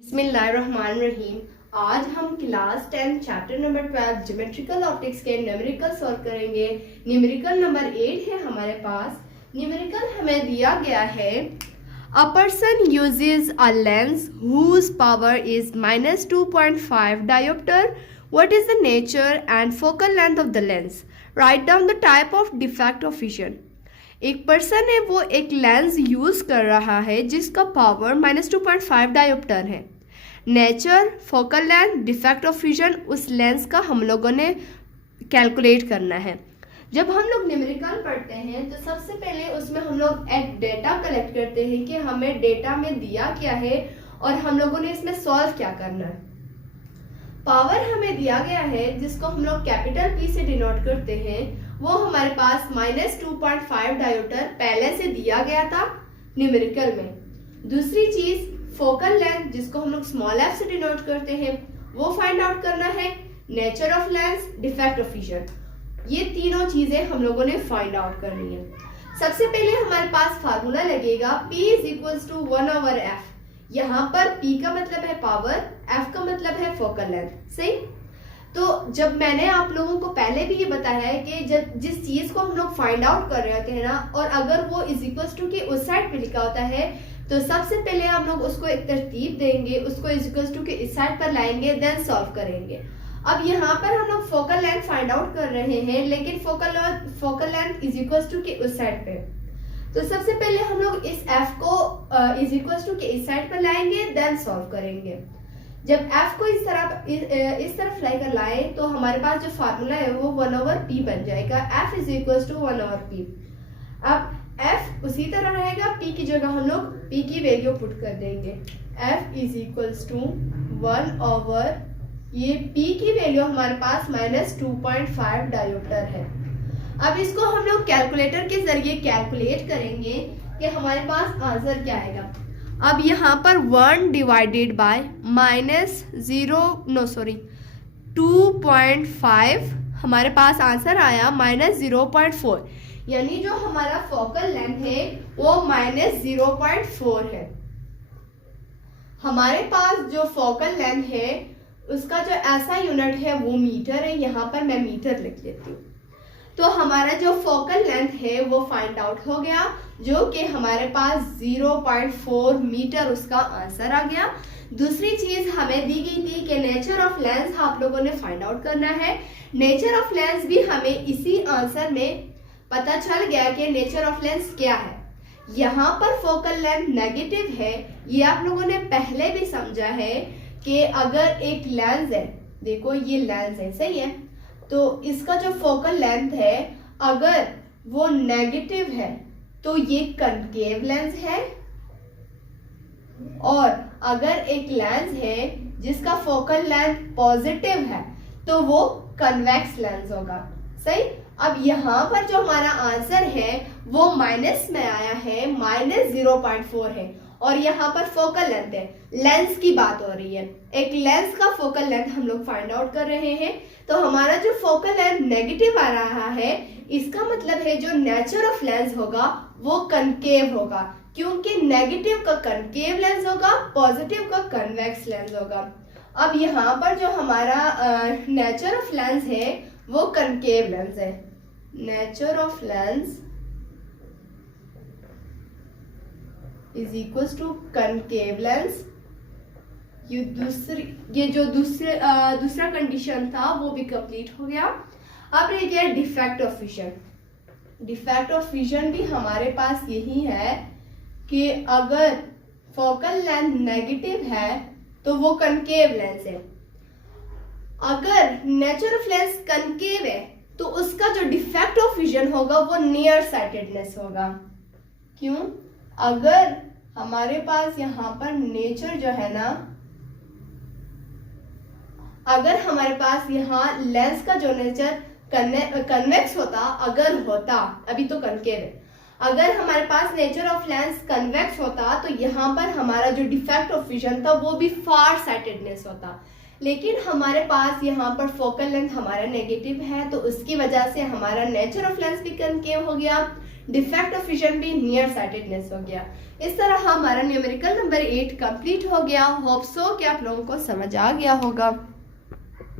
बिस्मिल्लाहिर्रहमानिर्रहीम। आज हम class 10 chapter number 12 geometrical optics के न्यूमेरिकल सॉल्व करेंगे। न्यूमेरिकल नंबर 8 है हमारे पास। न्यूमेरिकल हमें दिया गया है a person uses a lens whose power is -2.5 dioptre. What is the nature and focal length of the lens? Right down the type of defect of vision. एक person है, वो एक लेंस यूज कर रहा है जिसका पावर -2.5 डायोप्टर है। Nature, focal length, defect of vision, उस लेंस का हम लोगों ने कैलकुलेट करना है। जब हम लोग न्यूमेरिकल पढ़ते हैं तो सबसे पहले उसमें हम लोग एक डेटा कलेक्ट करते हैं कि हमें डेटा में दिया क्या है और हम लोगों ने इसमें सॉल्व क्या करना है। पावर हमें दिया गया है जिसको हम लोग कैपिटल P से डिनोट करते हैं, वो हमारे पास -2.5 डायोप्टर पहले से दिया गया था न्यूमेरिकल में। दूसरी चीज फोकल लेंथ जिसको हम लोग स्मॉल f से डिनोट करते हैं, वो फाइंड आउट करना है। Nature of lens, defect of vision, ये तीनों चीजें हम लोगों ने फाइंड आउट करनी है। सबसे पहले हमारे पास फार्मूला लगेगा P = 1/f। यहाँ पर P का मतलब है पावर, F का मतलब है फोकल लेंथ। सही। तो जब मैंने आप लोगों को पहले भी ये बताया है कि जब जिस चीज को हम लोग फाइंड आउट कर रहे होते हैं ना, और अगर वो = के उस साइड पे लिखा होता है तो सबसे पहले हम लोग उसको एक तरतीब देंगे, उसको = के इस साइड पर लाएंगे, देन सॉल्व करेंगे। अब यहाँ पर हम लोग फोकल लेंथ फाइंड आउट कर रहे हैं, लेकिन फोकल लेंथ = के उस साइड पे। तो सबसे पहले हम लोग इस f को = के इस साइड पर लाएंगे, देन सॉल्व करेंगे। जब f को इस तरफ लाकर लाए तो हमारे पास जो फार्मूला है वो 1/p बन जाएगा। f = 1/p। अब f उसी तरह रहेगा, p की जगह हम लोग p की वैल्यू पुट कर देंगे। f = 1/, ये p की वैल्यू हमारे पास -2.5 डायोप्टर है। अब इसको हम लोग कैलकुलेटर के जरिए कैलकुलेट करेंगे कि हमारे पास आंसर क्या आएगा। अब यहाँ पर 1 डिवाइडेड बाय -2.5 हमारे पास आंसर आया -0.4, यानी जो हमारा फोकल लेंथ है वो -0.4 है। हमारे पास जो फोकल लेंथ है उसका जो ऐसा यूनिट है वो मीटर है। यहाँ पर मैं मीटर लिख लेती हूँ। तो हमारा जो फोकल लेंथ है वो फाइंड आउट हो गया, जो कि हमारे पास 0.4 मीटर उसका आंसर आ गया। दूसरी चीज हमें दी गई थी कि नेचर ऑफ लेंस आप लोगों ने फाइंड आउट करना है। नेचर ऑफ लेंस भी हमें इसी आंसर में पता चल गया कि नेचर ऑफ लेंस क्या है। यहाँ पर फोकल लेंथ नेगेटिव है, ये आप लोगों ने पहले भी समझा है कि अगर एक लेंस है, देखो ये लेंस है, सही है, तो इसका जो फोकल लेंथ है अगर वो नेगेटिव है तो ये कनकेव लेंस है, और अगर एक लेंस है जिसका फोकल लेंथ पॉजिटिव है तो वो कन्वेक्स लेंस होगा। सही। अब यहाँ पर जो हमारा आंसर है वो माइनस में आया है, -0.4 है, और यहाँ पर फोकल लेंथ है, लेंस की बात हो रही है। एक लेंस का फोकल लेंथ हम लोग फाइंड आउट कर रहे हैं। तो हमारा जो फोकल लेंथ नेगेटिव आ रहा है, इसका मतलब है जो नेचर ऑफ लेंस होगा वो कनकेव होगा, क्योंकि नेगेटिव का कनकेव लेंस होगा, पॉजिटिव का कन्वेक्स लेंस होगा। अब यहाँ पर जो हमारा नेचर ऑफ लेंस है वो कनकेव लेंस है। Nature of lens = concave lens. ये जो दूसरा कंडीशन था वो भी कंप्लीट हो गया। अब रह गया defect of vision. Defect of vision भी हमारे पास यही है कि अगर फोकल लेंथ नेगेटिव है तो वो कनकेव लेंस है। अगर नेचर ऑफ लेंस कनकेव है तो उसका जो डिफेक्ट ऑफ विजन होगा वो नियर साइटेडनेस होगा। क्यों? अगर हमारे पास यहाँ पर नेचर जो है ना, अगर हमारे पास यहाँ लेंस का जो नेचर कन्वेक्स होता, अगर होता, अभी तो कनकेव है, अगर हमारे पास नेचर ऑफ लेंस कन्वेक्स होता तो यहाँ पर हमारा जो डिफेक्ट ऑफ विजन था वो भी फार साइटेडनेस होता। लेकिन हमारे पास यहाँ पर फोकल लेंथ हमारा नेगेटिव है, तो उसकी वजह से हमारा नेचर ऑफ लेंस भी कनकेव हो गया, डिफेक्ट ऑफ विजन भी नियर साइटेडनेस हो गया। इस तरह हमारा न्यूमेरिकल नंबर 8 कंप्लीट हो गया। होप सो कि आप लोगों को समझ आ गया होगा।